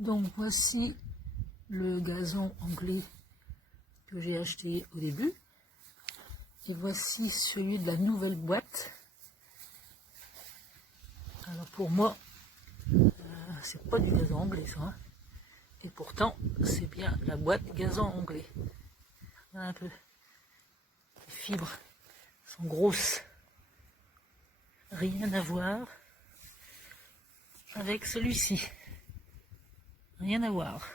Donc voici le gazon anglais que j'ai acheté au début. Et voici celui de la nouvelle boîte. Alors pour moi, c'est pas du gazon anglais ça. Hein. Et pourtant, c'est bien la boîte gazon anglais. Voilà un peu. Les fibres sont grosses. Rien à voir avec celui-ci. Rien à voir.